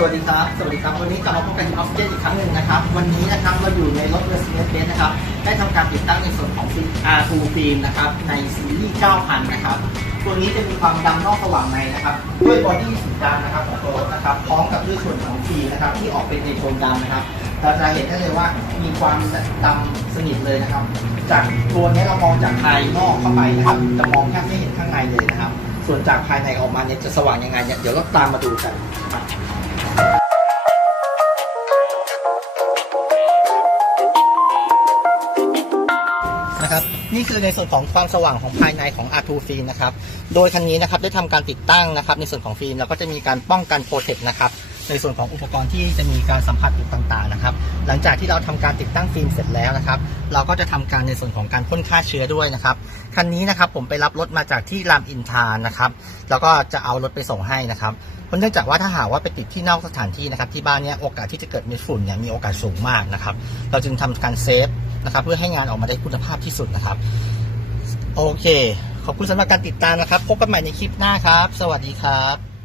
สวัสดีครับ สวัสดีครับ วันนี้กลับมาพบกันที่ออฟเจนอีกครั้งหนึ่งนะครับ วันนี้นะครับเราอยู่ในรถ Mercedes-Benz นะครับ ได้ทำการติดตั้งในส่วนของฟิล์ม R2 ฟิล์มนะครับ ในซีรีส์ 9000 นะครับ ตัวนี้จะมีความดำนอกสว่างในนะครับ ด้วยบอดี้สีดำนะครับของตัวรถนะครับ พร้อมกับด้วยส่วนของฟิล์มนะครับที่ออกเป็นในโทนดำนะครับ เราจะเห็นได้เลยว่ามีความดำสนิทเลยนะครับ จากตัวนี้เรามองจากภายนอกเข้าไปนะครับ จะมองแทบไม่เห็นข้างในเลยนะครับ ส่วนจากภายในออกมาเนี่ยจะสว่างยังไงเนี่ย เดี๋ยวเราตามมาดูกัน นะครับนี่คือในส่วนของความสว่างของภายในของ R2 ฟิล์มนะครับโดยคันนี้นะครับได้ทำการติดตั้งนะครับ ในส่วนของฟิล์มแล้วก็จะมีการป้องกันโปรเทคนะครับในส่วนของอุปกรณ์ที่จะมีการสัมผัสจุดต่างๆนะครับ หลังจากที่เราทำการติดตั้งฟิล์มเสร็จแล้วนะครับ เราก็จะทำการในส่วนของการพ่นฆ่าเชื้อด้วยนะครับคันนี้นะครับผมไปรับรถมาจากที่รามอินทานะครับแล้วก็จะเอารถไปส่งให้นะครับเพราะเนื่องจากว่าถ้าหากว่าไปติดที่นอกสถานที่นะครับที่บ้านเนี้ยโอกาสที่จะเกิดเม็ดฝุ่นเนี่ยมีโอกาสสูงมากนะครับ เราจึงทำการเซฟ นะครับ เพื่อให้งานออกมาได้คุณภาพที่สุดนะครับ โอเค ขอบคุณสำหรับการติดตามนะครับ พบกันใหม่ในคลิปหน้าครับ สวัสดีครับ